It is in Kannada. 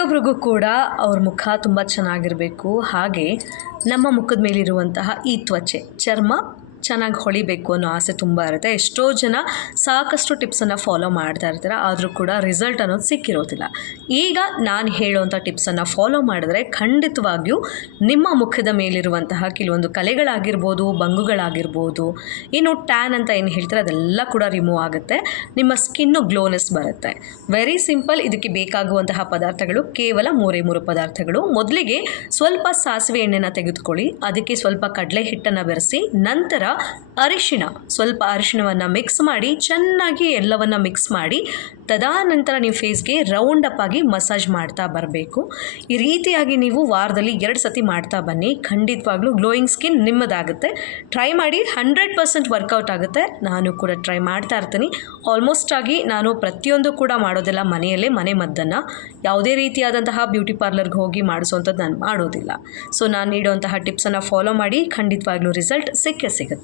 ಪ್ರತಿಯೊಬ್ಬರಿಗೂ ಕೂಡ ಅವ್ರ ಮುಖ ತುಂಬ ಚೆನ್ನಾಗಿರಬೇಕು. ಹಾಗೆ ನಮ್ಮ ಮುಖದ ಮೇಲಿರುವಂತಹ ಈ ತ್ವಚೆ ಚರ್ಮ ಚೆನ್ನಾಗಿ ಹೊಳಿಬೇಕು ಅನ್ನೋ ಆಸೆ ತುಂಬ ಇರುತ್ತೆ. ಎಷ್ಟೋ ಜನ ಸಾಕಷ್ಟು ಟಿಪ್ಸನ್ನು ಫಾಲೋ ಮಾಡ್ತಾ ಇರ್ತಾರೆ, ಆದರೂ ಕೂಡ ರಿಸಲ್ಟ್ ಅನ್ನೋದು ಸಿಕ್ಕಿರೋದಿಲ್ಲ. ಈಗ ನಾನು ಹೇಳುವಂಥ ಟಿಪ್ಸನ್ನು ಫಾಲೋ ಮಾಡಿದ್ರೆ ಖಂಡಿತವಾಗಿಯೂ ನಿಮ್ಮ ಮುಖದ ಮೇಲಿರುವಂತಹ ಕೆಲವೊಂದು ಕಲೆಗಳಾಗಿರ್ಬೋದು, ಬಂಗುಗಳಾಗಿರ್ಬೋದು, ಇನ್ನು ಟ್ಯಾನ್ ಅಂತ ಏನು ಹೇಳ್ತಾರೆ ಅದೆಲ್ಲ ಕೂಡ ರಿಮೂವ್ ಆಗುತ್ತೆ. ನಿಮ್ಮ ಸ್ಕಿನ್ನು ಗ್ಲೋನೆಸ್ ಬರುತ್ತೆ. Very simple. ಇದಕ್ಕೆ ಬೇಕಾಗುವಂತಹ ಪದಾರ್ಥಗಳು ಕೇವಲ 3 ಪದಾರ್ಥಗಳು. ಮೊದಲಿಗೆ ಸ್ವಲ್ಪ ಸಾಸಿವೆ ಎಣ್ಣೆನ ತೆಗೆದುಕೊಳ್ಳಿ, ಅದಕ್ಕೆ ಸ್ವಲ್ಪ ಕಡಲೆ ಹಿಟ್ಟನ್ನು ಬೆರೆಸಿ, ನಂತರ ಸ್ವಲ್ಪ ಅರಿಶಿಣವನ್ನು ಮಿಕ್ಸ್ ಮಾಡಿ ಚೆನ್ನಾಗಿ ಎಲ್ಲವನ್ನು ಮಿಕ್ಸ್ ಮಾಡಿ, ತದನಂತರ ನೀವು ಫೇಸ್ಗೆ ರೌಂಡ್ ಅಪ್ ಆಗಿ ಮಸಾಜ್ ಮಾಡ್ತಾ ಬರಬೇಕು. ಈ ರೀತಿಯಾಗಿ ನೀವು ವಾರದಲ್ಲಿ 2 ಸತಿ ಮಾಡ್ತಾ ಬನ್ನಿ. ಖಂಡಿತವಾಗ್ಲೂ ಗ್ಲೋಯಿಂಗ್ ಸ್ಕಿನ್ ನಿಮ್ಮದಾಗುತ್ತೆ. ಟ್ರೈ ಮಾಡಿ, 100% ವರ್ಕೌಟ್ ಆಗುತ್ತೆ. ನಾನು ಕೂಡ ಟ್ರೈ ಮಾಡ್ತಾ ಇರ್ತೀನಿ. ಆಲ್ಮೋಸ್ಟ್ ಆಗಿ ನಾನು ಪ್ರತಿಯೊಂದು ಕೂಡ ಮಾಡೋದಿಲ್ಲ ಮನೆಯಲ್ಲೇ, ಮನೆ ಮದ್ದನ್ನು. ಯಾವುದೇ ರೀತಿಯಾದಂತಹ ಬ್ಯೂಟಿ ಪಾರ್ಲರ್ಗೆ ಹೋಗಿ ಮಾಡಿಸೋವಂಥದ್ದು ನಾನು ಮಾಡೋದಿಲ್ಲ. ಸೊ ನಾನು ನೀಡುವಂತಹ ಟಿಪ್ಸನ್ನು ಫಾಲೋ ಮಾಡಿ, ಖಂಡಿತವಾಗ್ಲೂ ರಿಸಲ್ಟ್ ಸಿಕ್ಕೇ ಸಿಗುತ್ತೆ.